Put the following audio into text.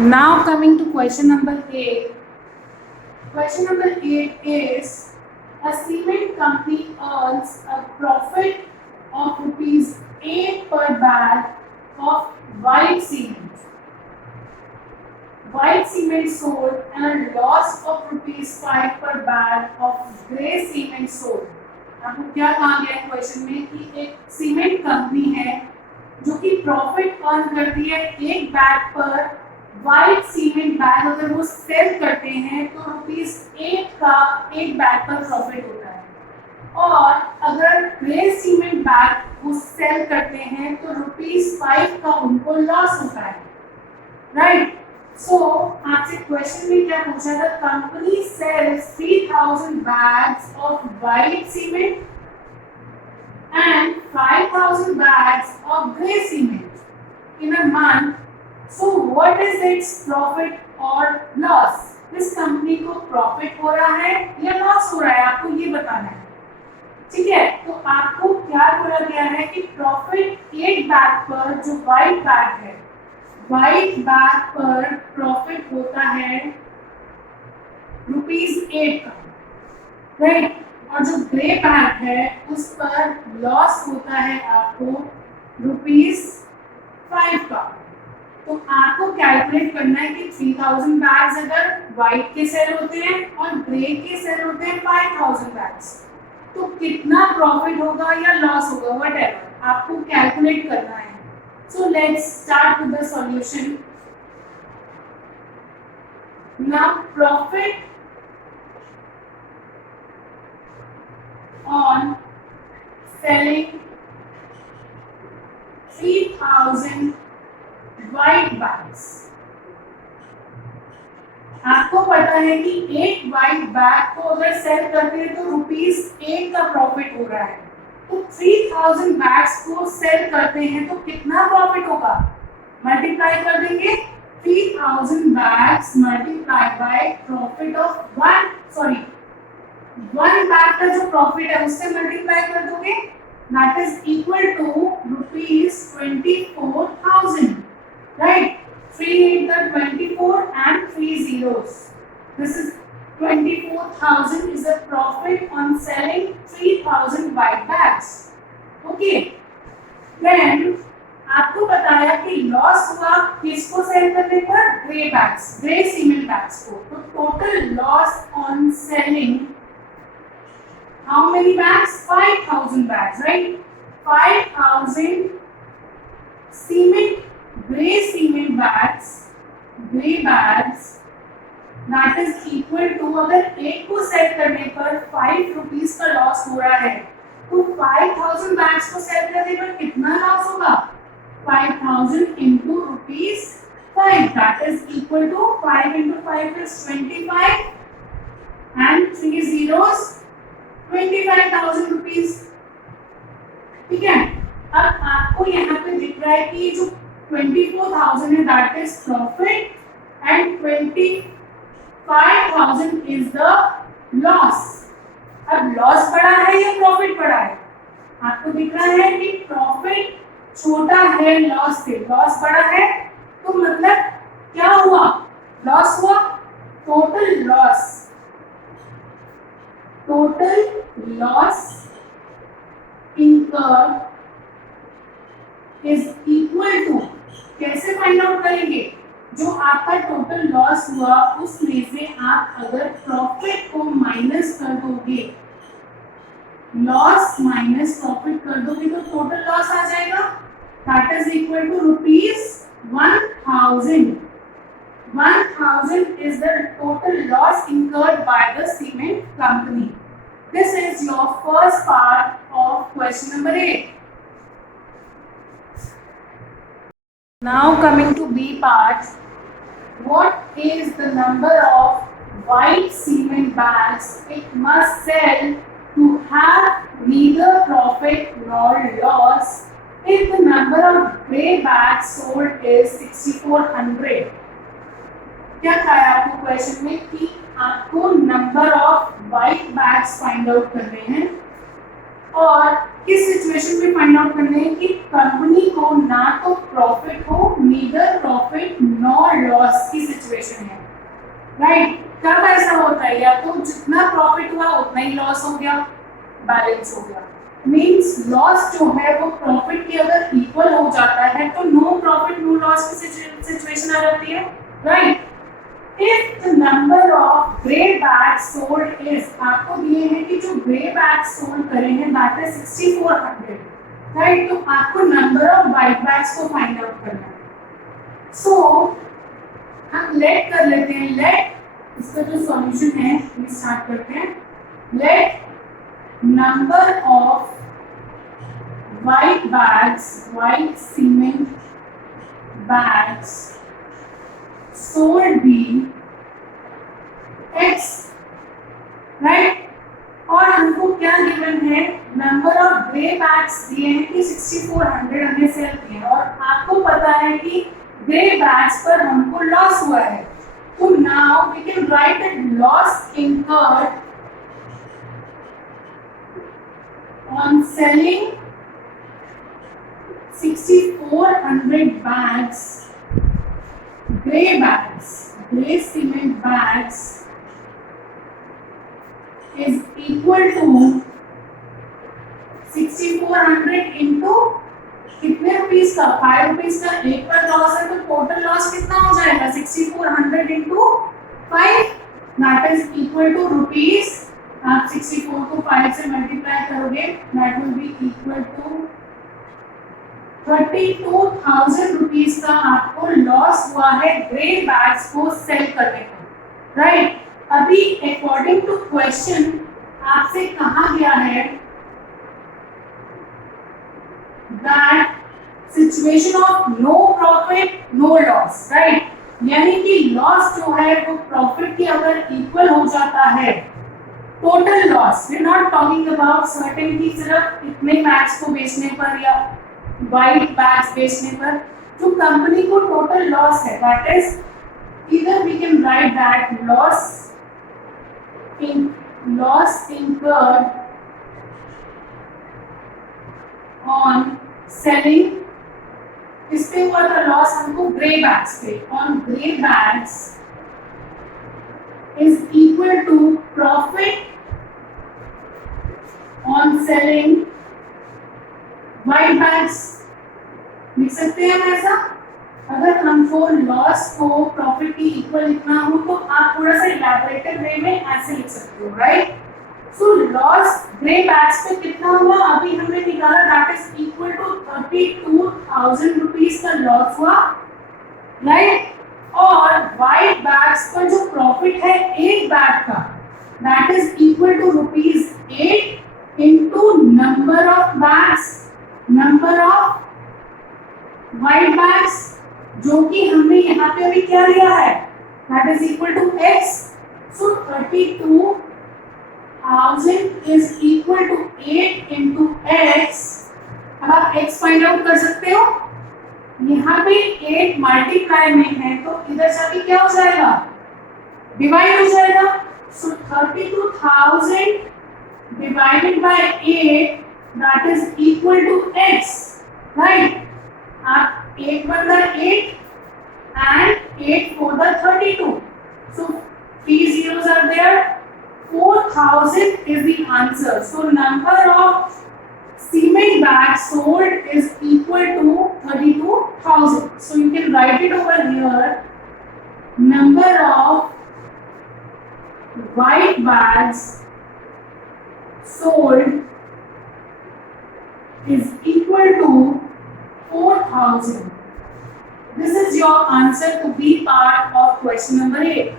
Now coming to question number 8. Question number 8 is a cement company earns a profit of rupees 8 per bag of white cement. White cement sold and a loss of rupees 5 per bag of grey cement sold. आपको क्या कहा गया है question में कि एक cement company है जो कि प्रॉफिट अर्न करती है एक बैग पर वाइट सीमेंट बैग अगर वो सेल करते हैं तो रुपीस 8 का एक बैग पर प्रॉफिट होता है और अगर ग्रे सीमेंट बैग वो सेल करते हैं तो रुपीस 5 का उनको लॉस होता है, राइट। सो आपसे क्वेश्चन में क्या पूछा था, company sells 3000 bags of white cement and 5,000 bags of grey cement in a month. So what is its profit or loss? इस कंपनी को प्रॉफिट हो रहा है या लॉस हो रहा है, आपको ये बताना है, ठीक है। तो आपको क्या बोला गया है कि प्रॉफिट एक बैग पर, जो वाइट बैग है, वाइट बैग पर प्रॉफिट होता है ₹8 का, राइट। और जो ग्रे बैग है उस पर लॉस होता है आपको ₹5 का। तो आपको कैलकुलेट करना है कि 3000 बैग्स अगर वाइट के सेल होते हैं और ग्रे के सेल होते हैं 5000 बैग्स, तो कितना प्रॉफिट होगा या लॉस होगा, व्हाटएवर आपको कैलकुलेट करना है। So let's start with the solution. Now profit on selling 3000 white bags। आपको पता है कि एक वाइट बैग को अगर सेल करते हैं तो ₹8 का प्रॉफिट हो रहा है, तो 3000 बैग्स को सेल करते हैं तो कितना प्रॉफिट होगा, मल्टीप्लाई कर देंगे 3000 bags multiply by profit of one bag का जो प्रॉफिट है उससे मल्टीप्लाई कर दोगे, that is equal to ₹24,000, right. 3 8 24 and 3 zeros, this is 24,000 is the profit on selling 3000 white bags, okay। then आपको बताया कि लॉस हुआ किसको सेल करने पर, grey bags, grey cement bags को। तो total loss on selling how many bags, 5000 bags, right। 5000 grey cement bags, that is equal to, अगर एक को सेल करने पर ₹5 का लॉस हो रहा है तो 5000 बैग्स को सेल करने पर कितना लॉस होगा, 5000 into ₹5, that is equal to 5 into 5 is 25 and 3 zeros 25,000 rupees, ठीक है। अब आपको यहाँ पे दिख रहा है कि जो 24,000 है that is profit and 25,000 is the loss. अब लॉस बड़ा है या प्रॉफिट बड़ा है, आपको दिख रहा है कि प्रॉफिट छोटा है लॉस से, लॉस बड़ा है, तो मतलब क्या हुआ, लॉस हुआ। Total loss incurred is equal to, कैसे फाइंड आउट करेंगे, जो आपका टोटल लॉस हुआ उसमें से आप अगर प्रॉफिट को माइनस कर दोगे, लॉस माइनस प्रॉफिट कर दोगे तो टोटल लॉस आ जाएगा, that is equal to ₹1000। 1000 is the total loss incurred by the cement company. This is your first part of question number 8. Now coming to B part, what is the number of white cement bags it must sell to have neither profit nor loss if the number of grey bags sold is 6400? क्या कहा है आपको question में कि आपको number of white bags find out करने हैं और किस सिचुएशन में फाइंड आउट करना है कि कंपनी को ना तो प्रॉफिट हो, नीदर प्रॉफिट नॉर लॉस की सिचुएशन है, राइट। कब ऐसा होता है, या तो जितना प्रॉफिट हुआ उतना ही लॉस हो गया, बैलेंस हो गया, मींस लॉस जो है वो प्रॉफिट के अगर इक्वल हो जाता है तो नो प्रॉफिट नो लॉस की सिचुएशन आ जाती है, right. If the number of grey bags sold is, आपको दिए हैं कि जो grey bags sold करे हैं that is 6400, right? तो आपको number of white bags को find out करना है। So हम let कर लेते हैं, let इसका जो solution है ये start करते हैं। Let number of white bags, white cement bags sold be x, right. और हमको क्या गिवन है, नंबर ऑफ ग्रे बैग्स दिए हैं कि 6400 हमने सेल किए हैं, और आपको पता है कि ग्रे बैग्स पर हमको लॉस हुआ है, तो now we can write that loss incurred on selling 6400 bags, grey bags, grey cement bags is equal to 6400 into कितने रुपीस का, 5 रुपीस का एक पर लॉस है, तो टोटल लॉस कितना हो जाएगा 6400 into 5, that is equal to rupees, आप 64 को 5 से मल्टीप्लाई करोगे that will be equal to 32,000 rupees का आपको लॉस हुआ है ग्रे बैग्स को सेल करने का, राइट। अभी अकॉर्डिंग टू क्वेश्चन आपसे कहा गया है that situation of no profit no loss, right, यानी कि लॉस जो है वो प्रॉफिट के अगर इक्वल हो जाता है, total loss, we are not talking about certain कि सिर्फ इतने बैग्स को बेचने पर या वाइट बैग्स बेचने पर, जो कंपनी को टोटल लॉस है, that is either we can write that loss incurred on selling, किस पे हुआ था लॉस हमको, ग्रे बैग्स पे, on grey bags is equal to profit on selling white bags. लिख सकते हैं हम ऐसा, अगर हमको लॉस को प्रॉफिट की इक्वल लिखना हो तो आप थोड़ा सा इलैबोरेटेड वे में ऐसे लिख सकते हो, right. So loss grey bags पे कितना हुआ, अभी हमने निकाला, that is equal to 32,000 rupees का लॉस हुआ, राइट। और व्हाइट बैग्स पर जो प्रॉफिट है एक बैग का, that is equal to rupees 8 into number of bags, number of white bags, जो कि हमने यहाँ पे अभी क्या लिया है, that is equal to x, so 32,000 is equal to 8 into x। अब आप x फाइंड आउट कर सकते हो, यहाँ पे 8 मल्टीप्लाई में है तो इधर जाके क्या हो जाएगा, डिवाइड हो जाएगा, सो 32,000 divided by 8 that is equal to x, right। आप 8 1 the 8 and 8 4 the 32, so 3 zeros are there, 4,000 is the answer, so number of cement bags sold is equal to 32,000, so you can write it over here, number of white bags sold is equal to 4,000. This is your answer to B part of question number 8.